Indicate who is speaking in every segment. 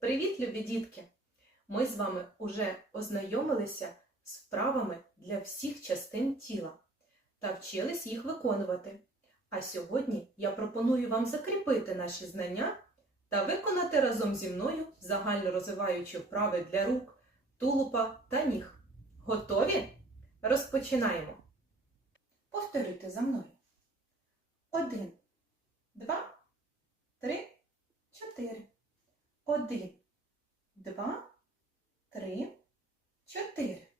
Speaker 1: Привіт, любі дітки! Ми з вами уже ознайомилися з вправами для всіх частин тіла та вчились їх виконувати. А сьогодні я пропоную вам закріпити наші знання та виконати разом зі мною загально розвиваючі вправи для рук, тулупа та ніг. Готові? Розпочинаємо. Повторюйте за мною. Один, два, три, чотири. Один, два, три, чотири.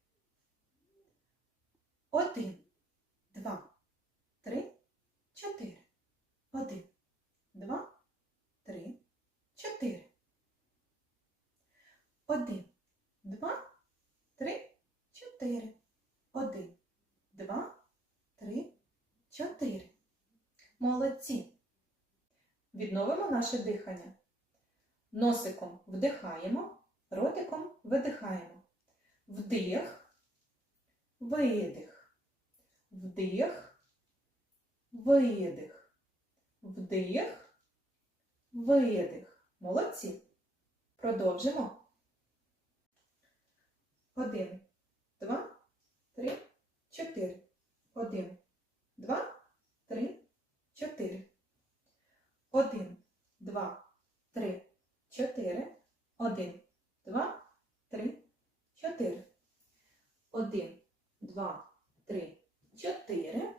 Speaker 1: Один, два, три, чотири. Один, два, три, чотири. Один, два, три, чотири. Один, два, три, чотири. Молодці. Відновимо наше дихання. Носиком вдихаємо, ротиком видихаємо. Вдих, видих, вдих, видих, вдих, видих. Молодці. Продовжимо. Один, два, три, чотири. Один, два, три, чотири. 4, 1, 2, 3, 4. 1, 2, 3, 4.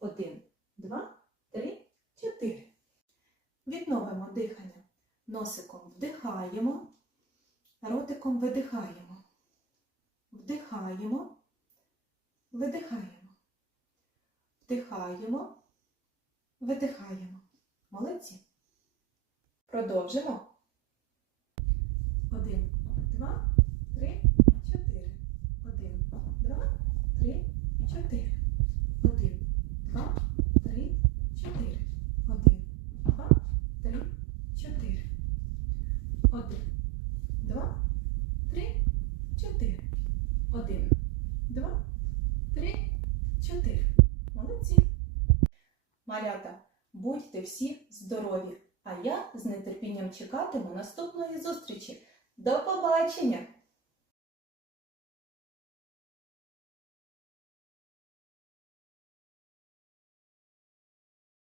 Speaker 1: 1, 2, 3, 4. Відновимо дихання. Носиком вдихаємо, ротиком видихаємо. Вдихаємо, видихаємо. Вдихаємо, видихаємо. Молодці. Продовжимо. Один, два, три, чотири. Один, два, три, чотири. Один, два, три, чотири. Один, два, три, чотири. Один, два, три, чотири. Один, два, три, чотири. Молодці. Малята, будьте всі здорові! А я з нетерпінням чекатиму наступної зустрічі. До побачення!